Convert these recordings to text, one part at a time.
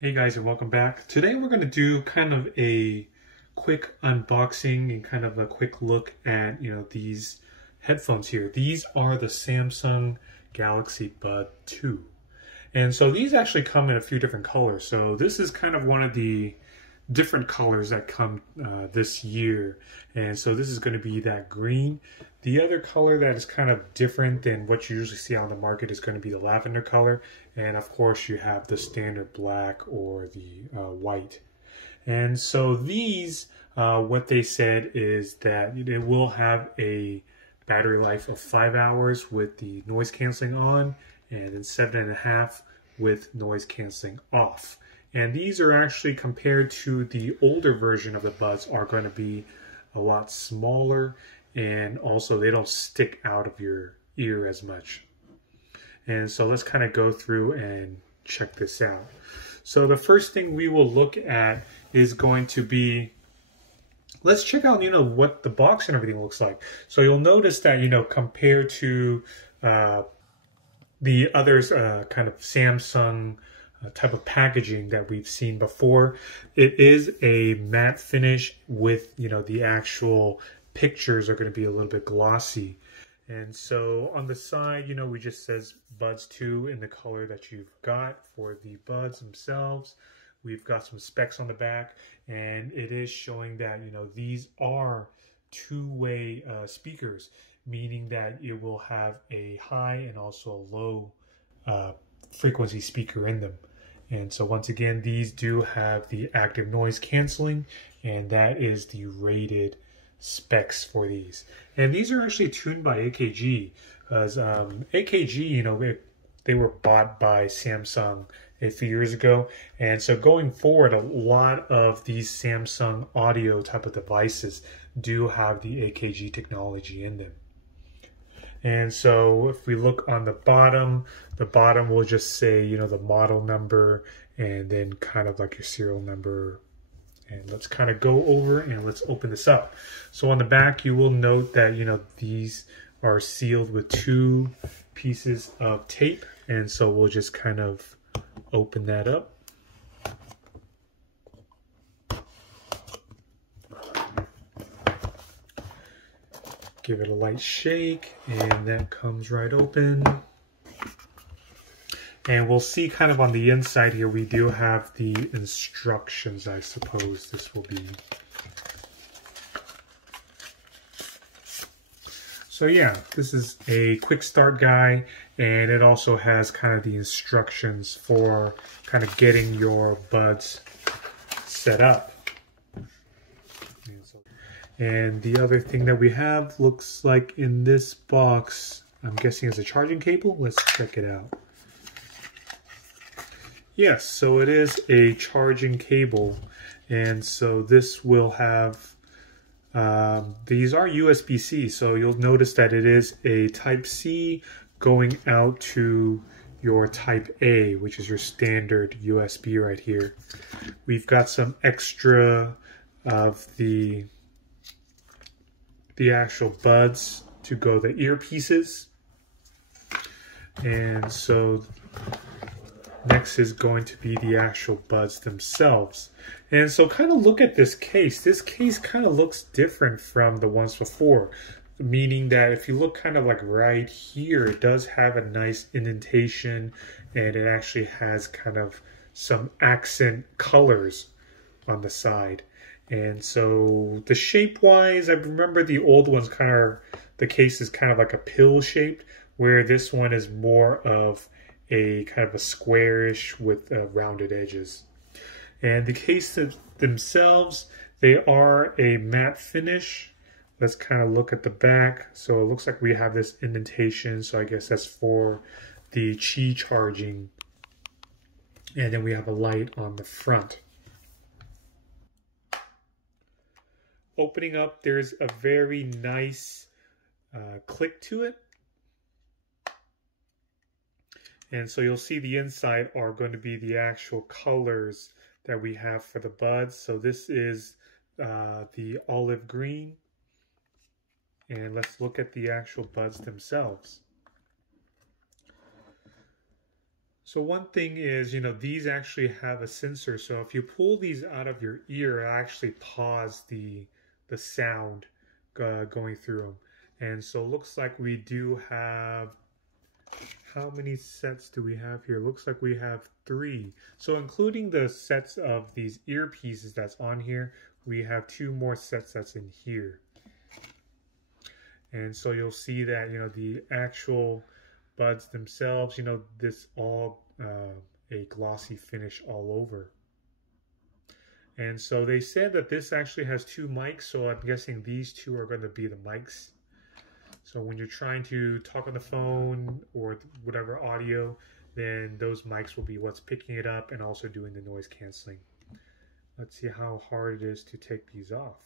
Hey guys, and welcome back. Today we're going to do kind of a quick unboxing and kind of a quick look at, these headphones here. These are the Samsung Galaxy Bud 2. And so these actually come in a few different colors. So this is kind of one of the different colors that come this year. And so this is going to be that green. The other color that is kind of different than what you usually see on the market is going to be the lavender color. And of course you have the standard black or the white. And so these, what they said is that it will have a battery life of 5 hours with the noise canceling on, and then 7.5 with noise canceling off. And these are actually, compared to the older version of the Buds, are going to be a lot smaller, and also they don't stick out of your ear as much. And so let's kind of go through and check this out. So the first thing we will look at is going to be, let's check out, what the box and everything looks like. So you'll notice that, compared to the others, kind of Samsung type of packaging that we've seen before, it is a matte finish with, the actual pictures are going to be a little bit glossy. And so on the side, we just says Buds 2 in the color that you've got for the Buds themselves. We've got some specs on the back, and it is showing that, these are two-way speakers, meaning that it will have a high and also a low frequency speaker in them. And so once again, these do have the active noise canceling, and that is the rated specs for these. And these are actually tuned by AKG, as AKG, they were bought by Samsung a few years ago. And so going forward, a lot of these Samsung audio type of devices do have the AKG technology in them. And so if we look on the bottom will just say, the model number, and then kind of like your serial number. And let's kind of go over and let's open this up. So on the back, you will note that, these are sealed with 2 pieces of tape. And so we'll just kind of open that up. Give it a light shake, and that comes right open. And we'll see kind of on the inside here, we do have the instructions, I suppose this will be. So yeah, this is a quick start guide, and it also has kind of the instructions for kind of getting your Buds set up. And the other thing that we have looks like in this box, I'm guessing is a charging cable. Let's check it out. Yes, so it is a charging cable, and so this will have, these are USB-C, so you'll notice that it is a Type-C going out to your Type-A, which is your standard USB right here. We've got some extra of the actual Buds to go the earpieces. And so next is going to be the actual Buds themselves. And so kind of look at this case. This case kind of looks different from the ones before, meaning that if you look kind of like right here, it does have a nice indentation, and it actually has kind of some accent colors on the side. And so the shape wise, I remember the old ones kind of, the case is kind of like a pill shaped, where this one is more of a kind of a squarish with rounded edges. And the case themselves, they are a matte finish. Let's kind of look at the back. So it looks like we have this indentation, so I guess that's for the Qi charging. And then we have a light on the front. Opening up, there's a very nice click to it. And so you'll see the inside are going to be the actual colors that we have for the Buds. So this is the olive green. And let's look at the actual Buds themselves. So one thing is, these actually have a sensor. So if you pull these out of your ear, it actually pause the sound going through them. And so it looks like we do have, how many sets do we have here? Looks like we have 3. So including the sets of these earpieces that's on here, we have 2 more sets that's in here. And so you'll see that, the actual buds themselves, this all a glossy finish all over. And so they said that this actually has 2 mics, so I'm guessing these 2 are going to be the mics. So when you're trying to talk on the phone or whatever audio, then those mics will be what's picking it up and also doing the noise canceling. Let's see how hard it is to take these off.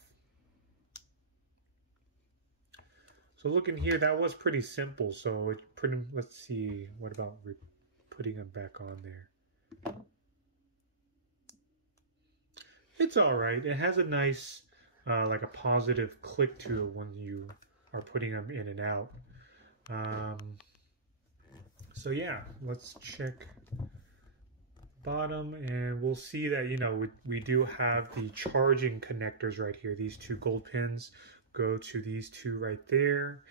So looking here, that was pretty simple. So it let's see, what about putting them back on there? It's all right. It has a nice, like a positive click to it when you are putting them in and out. So yeah, let's check bottom and we'll see that, we do have the charging connectors right here. These 2 gold pins go to these 2 right there.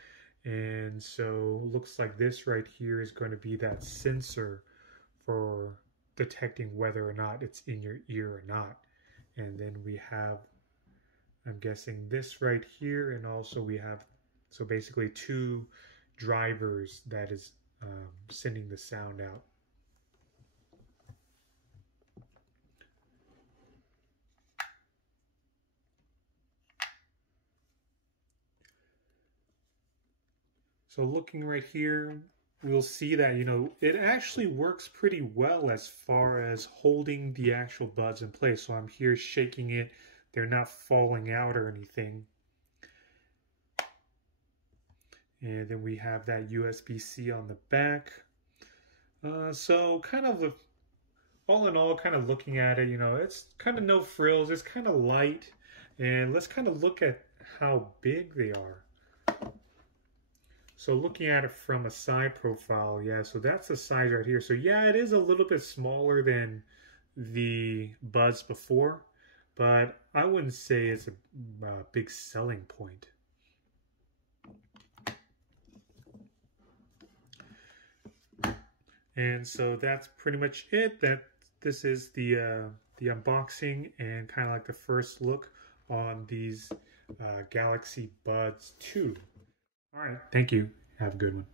And so looks like this right here is going to be that sensor for detecting whether or not it's in your ear or not. And then we have, I'm guessing, this right here, and also we have, so basically 2 drivers that is sending the sound out. So looking right here, we'll see that, it actually works pretty well as far as holding the actual buds in place. So I'm here shaking it. They're not falling out or anything. And then we have that USB-C on the back. So kind of, all in all, kind of looking at it, it's kind of no frills. It's kind of light. And let's kind of look at how big they are. So looking at it from a side profile, yeah, so that's the size right here. So yeah, it is a little bit smaller than the buds before, but I wouldn't say it's a big selling point. And so that's pretty much it. This is the unboxing and kind of like the first look on these Galaxy Buds 2. All right, thank you. Have a good one.